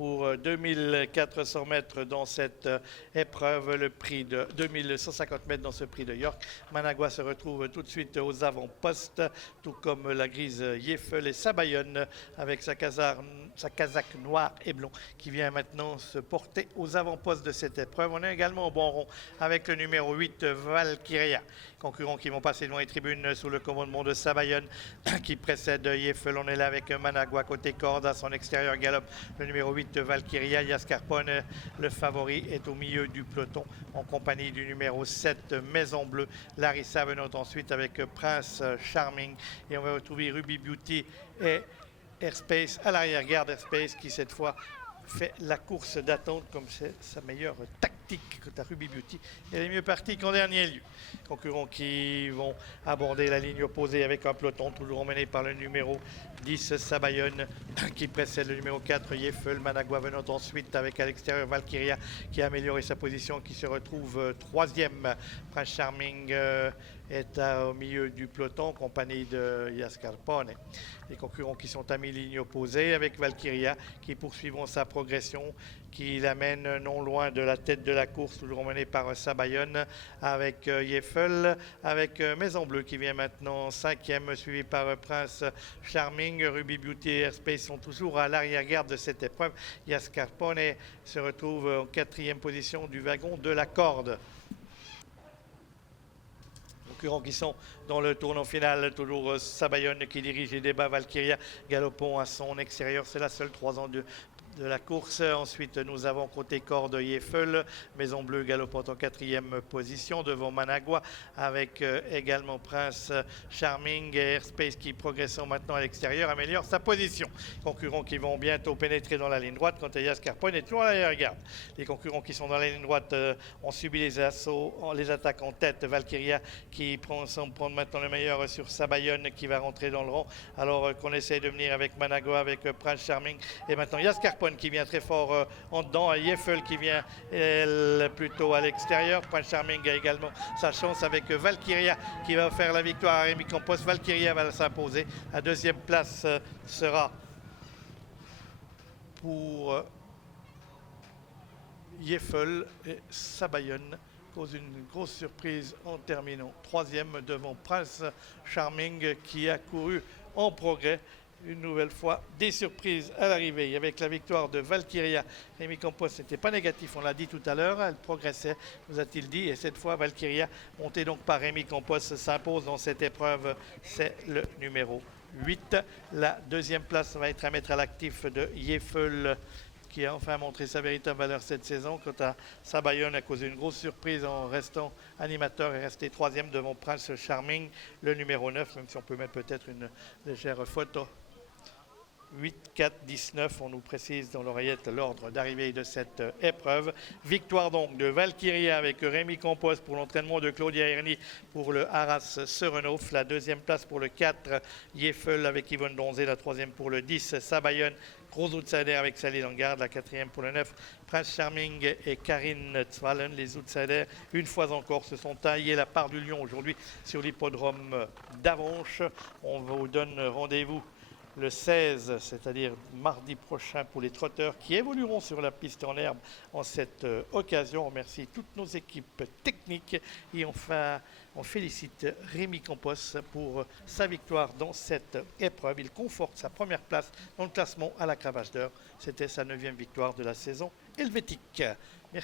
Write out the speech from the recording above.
Pour 2400 mètres dans cette épreuve, le prix de 2150 mètres dans ce prix de York. Managua se retrouve tout de suite aux avant-postes, tout comme la grise Yeffel et Sabayon avec sa casaque noire et blond qui vient maintenant se porter aux avant-postes de cette épreuve. On est également au bon rond avec le numéro 8 Valkyria. Concurrents qui vont passer devant les tribunes sous le commandement de Sabayon qui précède Yeffel. On est là avec Managua côté corde à son extérieur galop. Le numéro 8 Valkyria, Yascarpone, le favori, est au milieu du peloton en compagnie du numéro 7 Maison Bleue. Larissa venant ensuite avec Prince Charming et on va retrouver Ruby Beauty et Airspace à l'arrière-garde. Airspace qui cette fois fait la course d'attente comme c'est sa meilleure tactique quant à Ruby Beauty. Elle est mieux partie qu'en dernier lieu. Concurrents qui vont aborder la ligne opposée avec un peloton toujours emmené par le numéro 10 Sabayon qui précède le numéro 4 Yeffel. Managua venant ensuite avec à l'extérieur Valkyria qui a amélioré sa position, qui se retrouve troisième. Prince Charming est au milieu du peloton en compagnie de Yascarpone. Les concurrents qui sont à mi-ligne opposée avec Valkyria qui poursuivront sa progression, qui l'amène non loin de la tête de la course, toujours emmené par Sabayon avec Yeffel, avec Maison Bleue qui vient maintenant cinquième, suivi par Prince Charming. Ruby Beauty et Airspace sont toujours à l'arrière-garde de cette épreuve. Yascarpone se retrouve en quatrième position du wagon de la corde. Concurrents qui sont dans le tournant final, toujours Sabayon qui dirige et débat Valkyria galopant à son extérieur, c'est la seule 3 ans de la course. Ensuite nous avons côté corde Yeffel, Maison Bleue galopant en quatrième position devant Managua avec également Prince Charming et Airspace qui progressant maintenant à l'extérieur améliore sa position. Concurrents qui vont bientôt pénétrer dans la ligne droite, quant à Yascarpone est toujours à l'arrière-garde. Les concurrents qui sont dans la ligne droite ont subi les assauts, les attaques en tête. Valkyria qui semble prendre maintenant le meilleur sur Sabayon qui va rentrer dans le rang alors qu'on essaie de venir avec Managua, avec Prince Charming et maintenant Yascarpone qui vient très fort en dedans, Yeffel qui vient plutôt à l'extérieur. Prince Charming a également sa chance avec Valkyria qui va faire la victoire à Rémi Campos. Valkyria va s'imposer. La deuxième place sera pour Yeffel et Sabayon cause une grosse surprise en terminant troisième devant Prince Charming qui a couru en progrès. Une nouvelle fois, des surprises à l'arrivée avec la victoire de Valkyria. Rémi Campos n'était pas négatif, on l'a dit tout à l'heure, elle progressait, nous a-t-il dit. Et cette fois, Valkyria, montée donc par Rémi Campos, s'impose dans cette épreuve. C'est le numéro 8. La deuxième place va être à mettre à l'actif de Yeffel, qui a enfin montré sa véritable valeur cette saison. Quant à Sabayon, a causé une grosse surprise en restant animateur et resté troisième devant Prince Charming, le numéro 9, même si on peut mettre peut-être une légère photo. 8, 4, 19, on nous précise dans l'oreillette l'ordre d'arrivée de cette épreuve. Victoire donc de Valkyria avec Rémi Campos pour l'entraînement de Claudia Erni pour le Arras Serenhof. La deuxième place pour le 4, Yeffel avec Yvonne Donzé. La troisième pour le 10, Sabayon. Gros outsider avec Sally Langard. La quatrième pour le 9, Prince Charming et Karine Zwallen. Les outsiders, une fois encore, se sont taillés la part du lion aujourd'hui sur l'hippodrome d'Avanches. On vous donne rendez-vous le 16, c'est-à-dire mardi prochain pour les trotteurs qui évolueront sur la piste en herbe en cette occasion. On remercie toutes nos équipes techniques et enfin on félicite Rémi Campos pour sa victoire dans cette épreuve. Il conforte sa première place dans le classement à la cravache d'heure. C'était sa 9e victoire de la saison helvétique. Merci.